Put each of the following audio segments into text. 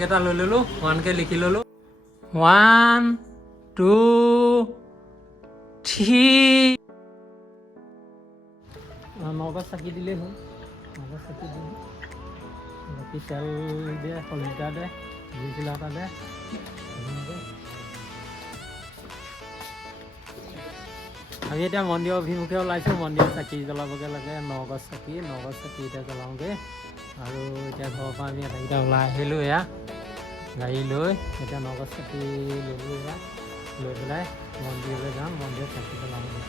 cake এটা লৈ ল'লোঁ 1K লিখি ল'লোঁ 1 2 3 নগদ চাকি দিলেই হ'ল নগদ চাকি দিলোঁ বাকী তেল দে শলিতা দে জুইশলা এটা দে আমি এতিয়া মন্দিৰৰ অভিমুখে ওলাইছোঁ মন্দিৰত চাকি জ্বলাবগৈ লাগে নগজ চাকি এতিয়া জ্বলাওঁগৈ আৰু এতিয়া ঘৰৰ পৰা আমি আটাইকেইটা ওলাই আহিলোঁ এয়া গাড়ী লৈ এতিয়া নগজ চাকি ল'লোঁ এয়া লৈ পেলাই মন্দিৰলৈ যাম মন্দিৰত চাকি জ্বলাওঁগৈ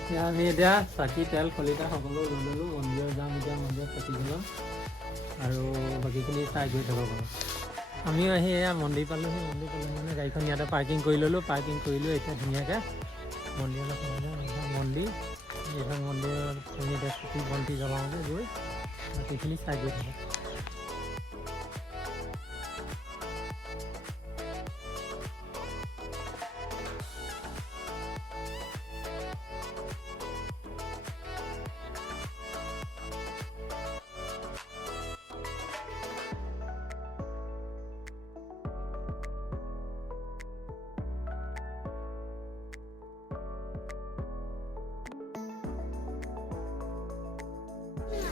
এতিয়া আমি এতিয়া চাকি তেল শলিতা সকলো লৈ ল'লোঁ মন্দিৰত যাম এতিয়া মন্দিৰত চাকি জ্বলাম আৰু বাকীখিনি চাই গৈ থাকোঁ বাৰু আমিও আহি এয়া মন্দিৰ পালোঁহি মানে গাড়ীখন ইয়াতে পাৰ্কিং কৰি ল'লোঁ পাৰ্কিং কৰিলোঁ এতিয়া ধুনীয়াকৈ মন্দিৰলৈ মন্দিৰ এইখন মন্দিৰত আমি এতিয়া চাকি বন্তি জ্বলাওঁগৈ গৈ বাকীখিনি চাই গৈ থাকোঁ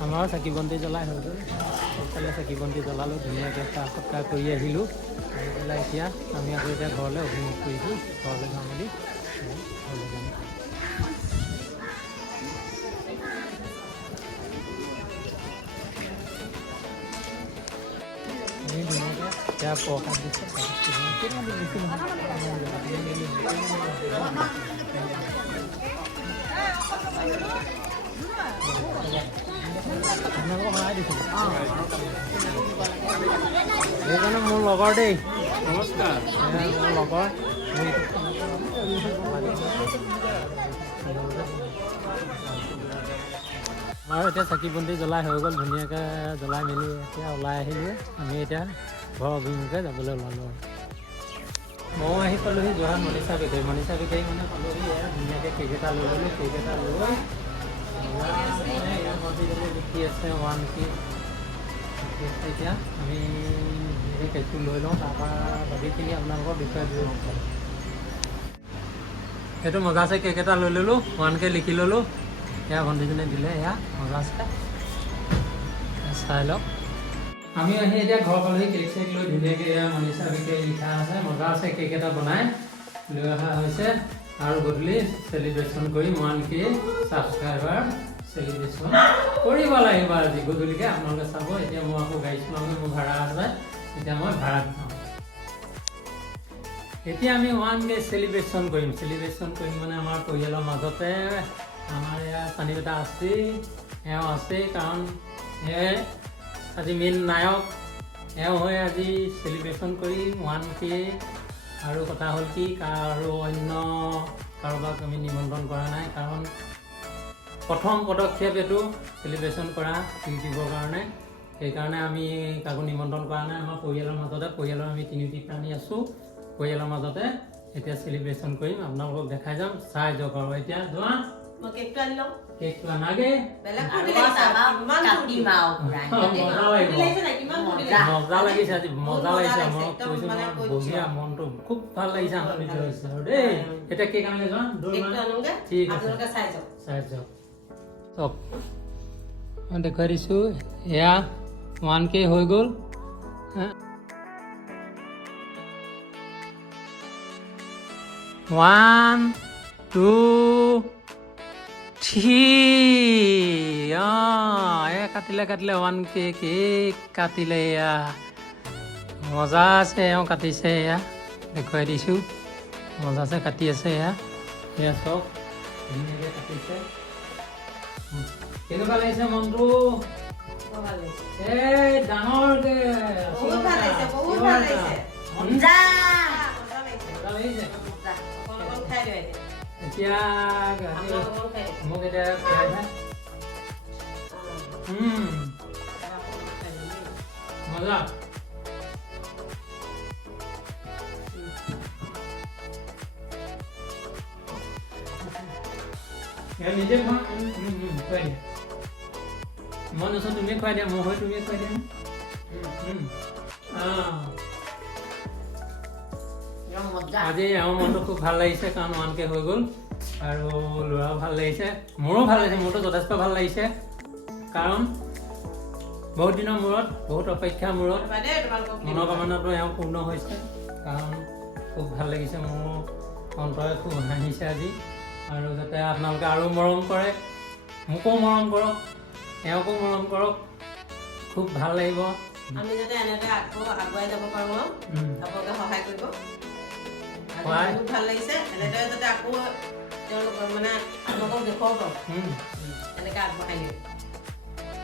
আমাৰ চাকি বন্তি জ্বলাই হৈ গ'ল সোনকালে চাকি বন্তি জ্বলালোঁ ধুনীয়াকৈ চাহ সৎকাৰ কৰি আহিলোঁ আহি পেলাই এতিয়া আমি আকৌ এতিয়া ঘৰলৈ অভিমুখ কৰিছোঁ ঘৰলৈ যাওঁ বুলি ঘৰলৈ যাম আমি ধুনীয়াকৈ এতিয়া প্ৰসাদ দিছোঁ সেইকাৰণে মোৰ লগৰ দেই নমস্কাৰ মোৰ লগৰ আৰু এতিয়া চাকি বন্তি জ্বলাই হৈ গ'ল ধুনীয়াকৈ জ্বলাই মেলি এতিয়া ওলাই আহিলোঁ আমি এতিয়া ঘৰৰ অভিমুখে যাবলৈ ওলালোঁ ময়ো আহি পালোঁহি যোৰহাট মনিষা বেকাৰী মানে পালোঁহি ধুনীয়াকৈ কেক এটা লৈ ল'লোঁ কেক এটা লৈ লিখি আছে 1K এতিয়া আমি সেই কেকটো লৈ লওঁ তাৰপৰা বাকীখিনি আপোনালোকৰ বিষয়ে লৈ লওঁ সেইটো মজা আছে কেক এটা লৈ ল'লোঁ 1K লিখি ল'লোঁ এয়া ভণ্টিজনে দিলে এয়া মজা আছে চাই লওক আমি আহি এতিয়া ঘৰ পালোহি কেক চেক লৈ ধুনীয়াকৈ এয়া মনিষা বেকাৰী লিখা আছে মজা আছে কেক এটা বনাই লৈ অহা হৈছে আৰু গধূলি চেলিব্ৰেশ্যন কৰিম 1K ছাবস্ক্ৰাইবাৰ চেলিব্ৰেশ্যন কৰিব লাগিব আজি গধূলিকৈ আপোনালোকে চাব এতিয়া মই আকৌ গাড়ী চলাওঁগৈ মোৰ ভাড়া আছে এতিয়া মই ভাড়াত যাওঁ এতিয়া আমি 1K চেলিব্ৰেশ্যন কৰিম মানে আমাৰ পৰিয়ালৰ মাজতে আমাৰ ইয়াৰ পানী এটা আছেই এওঁ আছেই কাৰণ আজি মেইন নায়ক এওঁ হৈ আজি চেলিব্ৰেশ্যন কৰিম 1K আৰু কথা হ'ল কি আৰু অন্য কাৰোবাক আমি নিমন্ত্ৰণ কৰা নাই কাৰণ প্ৰথম পদক্ষেপ এইটো চেলিব্ৰেশ্যন কৰা ইউটিউবৰ কাৰণে সেইকাৰণে আমি কাকো নিমন্ত্ৰণ কৰা নাই আমাৰ পৰিয়ালৰ মাজতে পৰিয়ালৰ আমি 3টি প্ৰাণী আছোঁ পৰিয়ালৰ মাজতে এতিয়া চেলিব্ৰেশ্যন কৰিম আপোনালোকক দেখাই যাম চাই যাওক আৰু এতিয়া যোৱা মই কেকটো আনি লওঁ কেকটো আনাগে মজা লাগিছে আজি মজা লাগিছে মই কৈছোঁ বঢ়িয়া মনটো খুব ভাল লাগিছে আনন্দিত হৈছে আৰু দেই এতিয়া কেক আনিলে যোৱা ঠিক আছে চাই যাওক চব মই দেখুৱাই দিছোঁ এয়া 1K হৈ গ'ল 1 2 3 এয়া কাটিলে 1K কেক কাটিলে এয়া মজা আছে এওঁ কাটিছে এয়া দেখুৱাই দিছোঁ মজা আছে কাটি আছে এয়া চব ধুনীয়াকৈ কাটিছে কেনেকুৱা লাগিছে মনটো এই ডাঙৰকে এতিয়া মোক এতিয়া খুৱাই মজা নিজে খোৱা খুৱাই দিয়া মই নচোন তুমি খুৱাই দিয়া মই হয় তুমি খুৱাই দিয়া আজি এওঁৰ মনটো খুব ভাল লাগিছে কাৰণ 1K হৈ গ'ল আৰু ল'ৰাও ভাল লাগিছে মোৰো ভাল লাগিছে মোৰতো যথেষ্ট ভাল লাগিছে কাৰণ বহুত দিনৰ মূৰত বহুত অপেক্ষাৰ মূৰত মনোকামনাটো এওঁ পূৰ্ণ হৈছে কাৰণ খুব ভাল লাগিছে মোৰ অন্তৰে খুব হাঁহিছে আজি আৰু যাতে আপোনালোকে আৰু মৰম কৰে মোকো মৰম কৰক এওঁকো মৰম কৰক খুব ভাল লাগিব আমি যাতে এনেকৈ আকৌ আগুৱাই যাব পাৰোঁ আপোনালোকে সহায় কৰিব বহুত ভাল লাগিছে এনেদৰে যাতে আকৌ তেওঁলোক মানে আপোনালোকক দেখুৱাব পাৰোঁ এনেকৈ আগবঢ়াই নিওঁ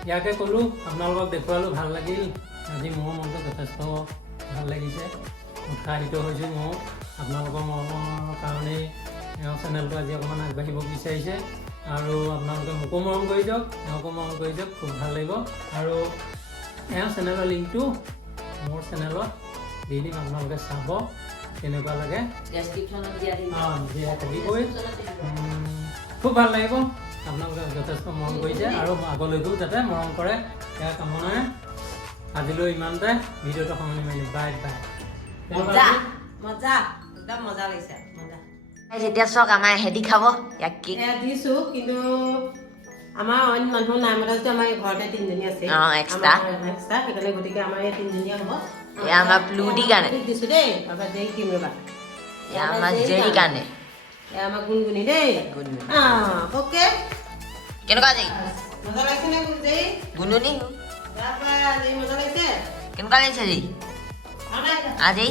ইয়াকে ক'লোঁ আপোনালোকক দেখুৱালোঁ ভাল লাগিল আজি মোৰ মনটো যথেষ্ট ভাল লাগিছে উৎসাহিত হৈছোঁ মই আপোনালোকৰ মৰমৰ কাৰণেই এওঁ চেনেলটো আজি অকণমান আগবাঢ়িব বিচাৰিছে আৰু আপোনালোকে মোকো মৰম কৰি দিয়ক এওঁকো মৰম কৰি দিয়ক খুব ভাল লাগিব আৰু এওঁ চেনেলৰ লিংকটো মোৰ চেনেলত দি দিম আপোনালোকে চাব কেনেকুৱা লাগে থাকিবই খুব ভাল লাগিব আপোনালোকে যথেষ্ট মৰম কৰিছে আৰু আগলৈকেও যাতে মৰম কৰে সেয়া কামনাৰে আজিলৈ ইমানতে ভিডিঅ'টো সামৰণি মাৰিলোঁ বাই বাই মজা একদম মজা লাগিছে মজা যেতিয়া চক আমাৰ হেদি খাব ইয়াক কি দিছোঁ কিন্তু আমাৰ অইন মানুহ নাই মতা যদি আমাৰ ঘৰতে 3জনী আছে এক্সট্ৰা সেইকাৰণে গতিকে আমাৰ এই 3জনীয়া হ'ব এয়া আমাৰ ব্লুডি কাৰণে দিছোঁ দেই তাৰপৰা দেৰি দিম ৰ'বা এয়া আমাৰ জেৰি কাৰণে এয়া আমাৰ গুণগুণি দেই অ'কে কেনেকুৱা আজি মজা লাগিছে নে দেই গুণগুণি তাৰপৰা আজি মজা লাগিছে কেনেকুৱা লাগিছে আজি আৰু নাই আজি